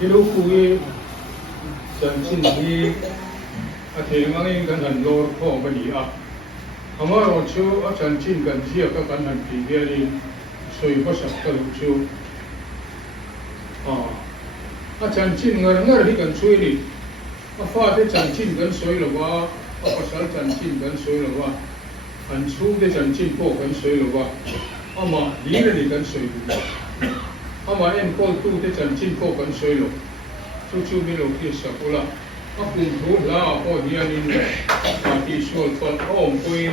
cái lúc cuối chân xin thì thì ngang in cần hành lô không có gì à mà rồi chú ở chân xin cần gì các cần hành thì kia đi suy có sắp cái lúc chú chân xin người người đi cần suy đi pha thế chân xin cần suy là quá pasal chân xin cần suy là quá anh chú thế chân xin có cần suy là quá mà đi là đi cần suy mà em coi tu thế chân xin có cần suy là chú mi lo kia sắp là cùng thu là có hiện in thì xuân phần ôm quên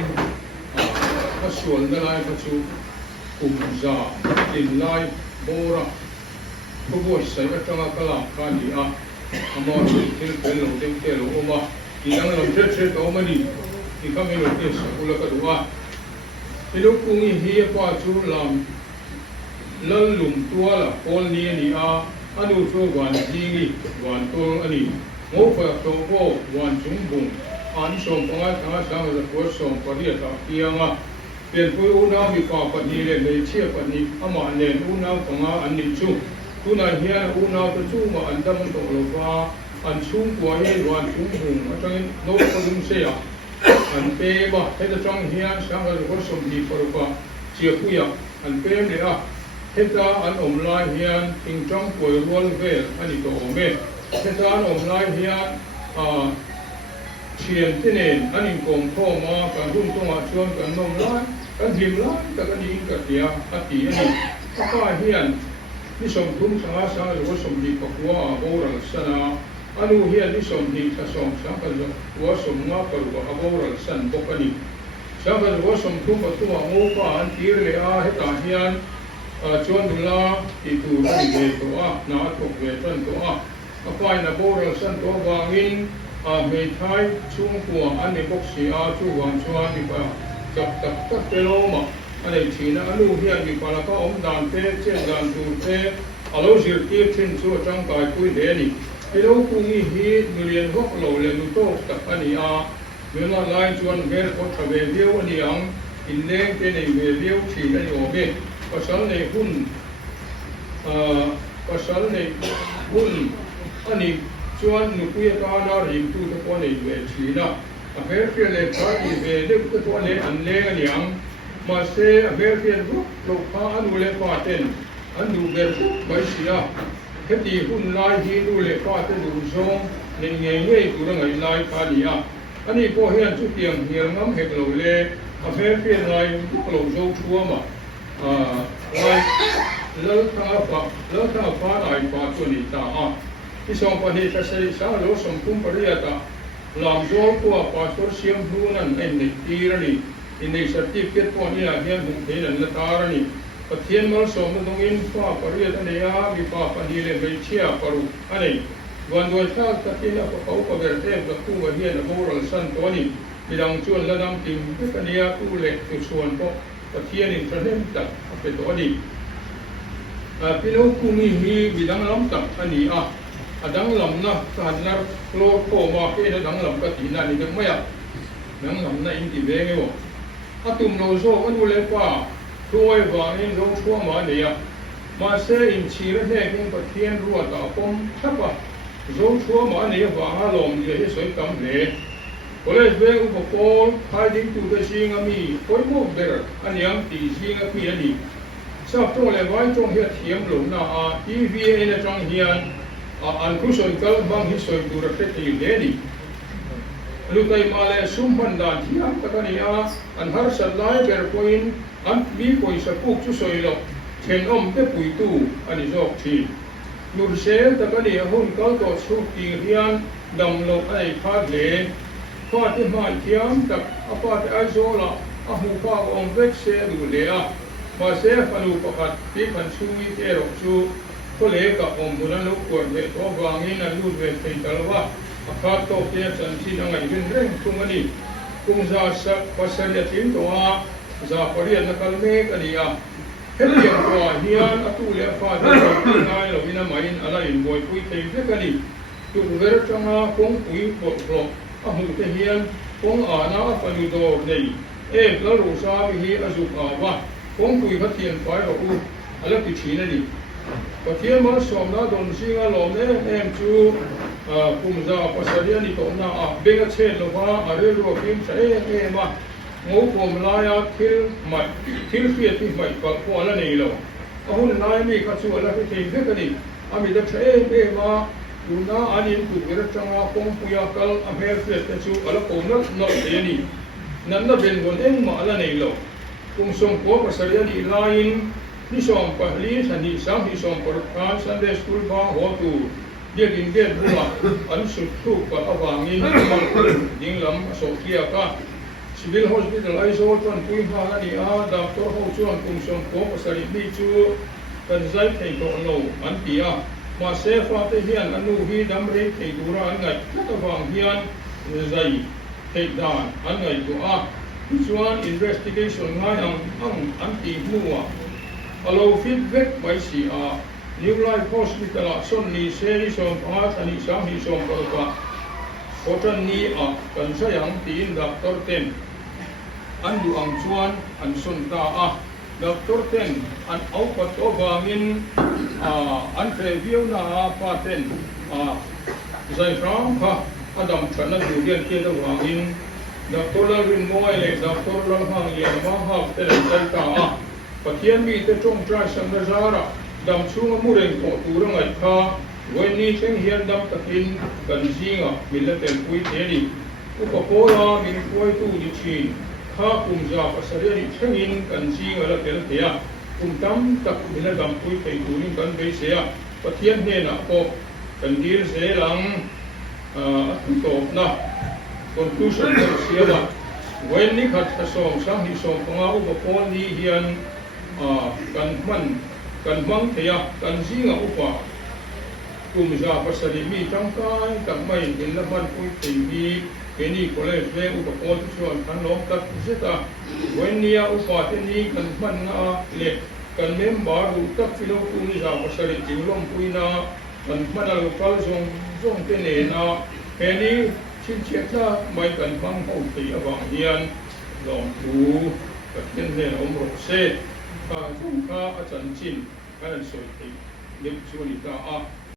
xuân đó lại có chú cùng già tìm lại bora có buổi sáng ở trong cái làm cái gì mà chú thiên lộc thiên lộc mà thì đang làm chết đó mà đi thì các mình lo kia sắp là cái đó thì lúc cùng hi qua chú làm lần lùng tua là con đi anh u cho quan gì quan tôi anh ngô phải tôi có quan chúng bùng anh sống bằng ai thằng sáng là có sống có đi ta kia mà tiền tôi u nào bị cọp phần gì lên để chia phần gì mà lên u nào thằng anh đi chung tu này hiện u nào tôi chung mà anh tâm tôi là qua anh chung qua hết quan chúng bùng ở trong nô có đúng xe à anh pe mà thế là trong hiện sáng là có sống gì phải chia khuya anh pe này thế ta anh ôm lại hiện tình trong quầy ruộng về anh đi tổ mẹ thế ta anh ôm lại hiện chuyện thế này anh đi cùng thô mà cả hung tung à chuan cả nôm lại cả dìm lại cả cái gì cả kia cái gì anh đi các hiện đi sống thung sáng sáng rồi có sống gì có qua bao lần sana anh u hiện đi sống gì cả sống sáng cái rồi có sống ngã cái rồi có bao lần san bốc anh đi sáng cái rồi có sống thung có thung à ngô có anh kiaเลยhết ta hiện chuan du la thì tu đi về tổ na thuộc về chân tổ phải là bố rồi sân tổ vàng in về thái chung của anh ấy bốc xì chú hoàng chuan thì phải chập các cái lô mà anh ấy chỉ là anh lưu hiện thì phải là có ông đàn thế trên đàn tu thế lâu giờ tiếp trên chỗ trong cái cuối thế này cái lâu cũng như hi người hốc lâu lên tu tốt tập anh ấy nếu mà lại chuan về có trở về điêu anh ấy ăn in lên cái này về điêu chỉ là nhiều bên pasal này hun ani chuan nukuya ta na rim tu te ko nei ve china a ver fiel le ka i ve de ko to le an le ani ang ma se a ver fiel ru lo ka an le pa ten an du ver ku bai sia he ti hun lai hi du le pa te du zong ne nge nge tu ra ngai lai ka ni a ani ko hian chu tiang hial ngam hek lo le a ver fiel lai ku lo zo chua ma lai lỡ thằng phá lại phá cho đi ta cái xong phần này ta sẽ sáng lỗ xong cũng phải ra ta làm gió của pastor siam hu nan anh này đi ra đi in này certificate của này là hiện hùng thế là ta ra đi và thiên mal xong nó đông in phá phải ra này bị phá phần này lên bị chia paru anh nàyวันโดยถ้าตะกี้นะเขาก็เกิดเรื่องกับผู้ว่าเฮียนโบราณสั้นตัวนี้มีดังชวนและนำทีมที่กันเนี่ยผู้เล็กจุดส่วนก็ตะเคียนอินเทอร์เน็ตตัดเป็นตัวดีพี่น้องคู่มีดังลำตัดอันนี้ดังลำนะสถานนักโลกโคมาเพื่อดังลำกตินันนี่ดังไม่ดังลำนะอินทิเวงไงวะตุ่มโลโซมันดูเลยว่าช่วยวางอินโลช่วงมาเนี่ยมาเสียอินชีระแห่งประเทศรัวตาปมทับว่าโลช่วงมาเนี่ยวางอารมณ์เนี่ยให้สวยกำเลยก็เลยเวงอุปกรณ์ใครดิ้งตัวได้ซิงมีคอยมุกเดอร์อันยังตีซิงมีอันนี้ทราบตรงเลยว่าตรงเฮียเทียมหลงนะทีวีเองตรงเฮียอันคุสอยกัลบางฮิสอยดูระเฟตอยู่เดนี่ลูกไอ้มาเลยซุ่มพันดานที่อันตะกันเนี่ยอันฮาร์สัตไลเบอร์พอยน์อันมีพอยสปุกชุสอยหลอกเช่นอมเตปุยตูอันนี้จอกทีนูร์เซลตะกันเนี่ยหุ่นกัลตัวสุกีเฮียนดำลงไอ้พาดเลพาดที่มาเทียมกับพาดไอ้โซล่ะหูฟ้าองเวกเซดูเลยมาเสียฟันอุปการที่พันชูวิเทรกชูก็เลยกับองค์บุญลูกกวนเด็กตัววางนี้นั่นลูกเวทเป็นตลว่าอาคาโตเกียสันตินังไงเป็นเรื่องทุ่งนี้กุ้งซาสักภาษาถิ่นตัวซาปริยันนักเมกันนี่เฮ็ดเรื่องตัวเฮียนตู้เลี้ยฟ้าที่ง่ายเราวินามัยอะไรบ่อยคุยเต็มที่กันนี่ตู้เวรจังคงคุยปลดปล่อยหูเฮียนคงนาฟันอุดรนี่แล้วรู้ซาบิฮีอจุกว่าคงคุยพัดเทียนไฟเราอะไรติดชีนั่นดิ ปะเทียนมาสอมนาดนซิงอลอมเอ็มจูกุมซาปัสเรียนิโตนาเบงเชนโลวาอาเรโรฟิมเซมางูผมลายทิลไม่ทิลเฟียที่ไม่ก็พอละนี่เราหุ่นนายมีกระชัวแล้วที่ทิ้งกันนี่อามีแต่เมาดูน่าอันนี้กูเกิดจังหวะคงปุยกัลอเมริกาแต่ชูอะไรก็นักนักเอ็นี่นั่นน่ะเป็นคนเองมาละนี่เรากุมส่งพวกปัสเรียนี่ไลน์ที่ส่งไปลีสันนิษฐานที่ส่งไปทางซันเดย์สคูลบ้าหัวตูเด็กอินเดียบัวอันสุดทุกข์กับวางินมันยิงลำโซเฟียก็สิวิลฮอสพิทอลไอโซตันปุยพานี่ดับตัวเขาชวนกุมส่งพวกปัสเรียนี่ชูกันใจเทโตโนอันที่มาเซฟาเทียนอนุฮีดัมเรเทดูราอันไงก็วางเฮียนใจเทดานอันไงตัวส่วน investigation ง่ายอันที่มัวเราฟีดแบ็กไปสิNew Life Hospital ส่วนนี้เซริสอมอาสันนิษฐานที่ส่งไปว่าคนนี้กันใช้ยังตีนดับตัวเต็มอันดูอังชวนอันสุนตาดับตัวเต็มอันเอาปัตโตบามินอันเฟวิวนาปาเต็นใจฟรังค่ะอดัมฉันนั้นอยู่เรียนเกี่ยวกับวามินดับตัวละรินมวยเลยดับตัวละหังเลียนมาหับเต็นใจตาปะเทียนมีแต่จงใจสังเกตระดำช่วงมุเรงโตตูรังไงค่ะวันนี้เช่นเฮียนดำตะกินกันซิงมิลเลเป็นคุยเทนีอุปโภคมีคุยตู้ดิชินข้ากุมจากภาษาเรียนเช่นอินกันซิงอะไรเป็นเทียกุมตั้มตักมิลเลดำคุยเทตูริงกันไปเสียปะเทียนเนี่ยนะพบกันดีเสียหลังตบนะconclusion เสียว่าวันนี้ขัดส่งสังหิส่งของอุปโภคนี้เฮียนกันบังเทียกันซิงอุปกุมจากภาษาดีมีทั้งกายทั้งไม่เห็นละมันคุยตีบีเป็นนี่ก็เลยเรื่องอุปกรณ์ส่วนขันล้มตัดเสียตาวันนี้อุปที่นี้กันมันเล็กกันเมมบารูตัดฟิโลกุมจากภาษาดีจิงล้มคุยนากันมันเราก็ส่งเป็นเองนะแค่นี้ชิ้นเชียร์ไม่กันฟังเขาตีบางเฮียนลองดูกับเป็นเรื่องอมรสเสข้าอาจารย์จินการสอนที่เด็กชวนอีก